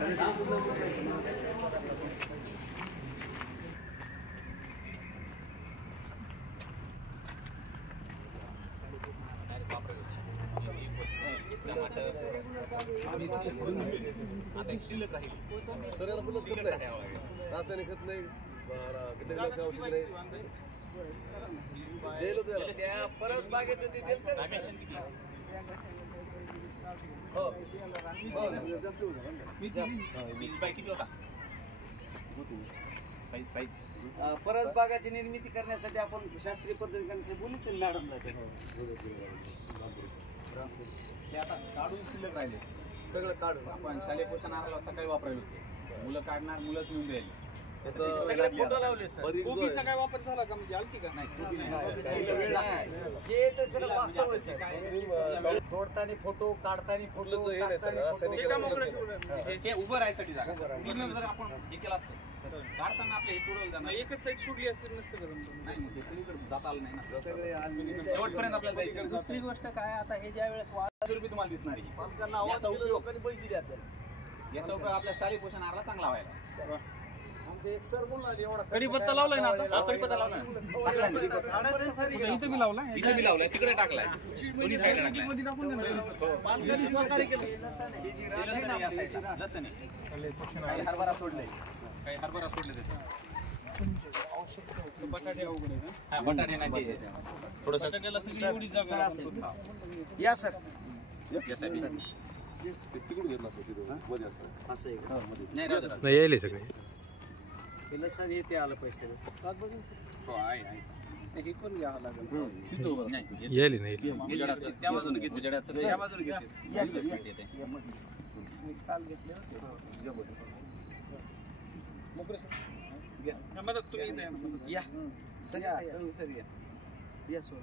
आता शिल्लक राहील रासायनिक खत नाही कीटकनाशक औषध नाही दिलं त्याला परत बागेत ते दिलं तर किती हो 20 बाय किती होता साईज परत बागाची निर्मिती करण्यासाठी आपण शास्त्रीय पद्धतीने बोलतो मॅडमला ते आता काढून शिल्लक राहिले सगळं काढून आपण शालेय पोषण आहाराला सकाळी वापरायला होते मुलं काढणार मुलंच नेऊन द्यायले सगळे फोटो लावले सर कोबीचा काय वापर झाला का म्हणजे आलती का नाही हे तर सर वास्तव आहे सर तोडताना फोटो काढताना फोटो हे उभं राहायसाठी जागा जर आपण हे केलं असतं काढताना आपल्या हे तुडवलं जाणार एकच साईड सुटली असते नसतं नाही मग ते सगळीकडे जाता आलं नाही ना सगळे शेवटपर्यंत आपल्याला जायचं दुसरी गोष्ट काय आता हे ज्या वेळेस रुपये तुम्हाला दिसणार आहे पालकांना आवाज लोकांनी पैसे दिले आपल्याला याचा उपयोग आपल्या शालेय पोषण आहाराला चांगला व्हायला आमचे एक सर बोलला एवढा कढीपत्ता लावलाय ना आता कढीपत्ता लावलाय इथं मी लावला इथे मी लावलाय तिकडे टाकलाय दोन्ही साईडला टाकलाय पालकांनी सहकार्य केलं लसण आहे काही हरभरा सोडले काही हरभरा सोडले त्याचं बटाटे अवघड आहे ना बटाटे नाही थोडस बटाट्याला सगळी एवढी जागा या सर तिकडून घेतला मध्ये असतं असं आहे का नाही यायले सगळे केलं सर हे ते आलं पैसे हो आहे हे करून घ्यावं लागेल नाही यायले नाही त्या बाजूने घेतले त्या बाजूने घेतले काल घेतले मदत तुम्ही इथे या सर या या सोड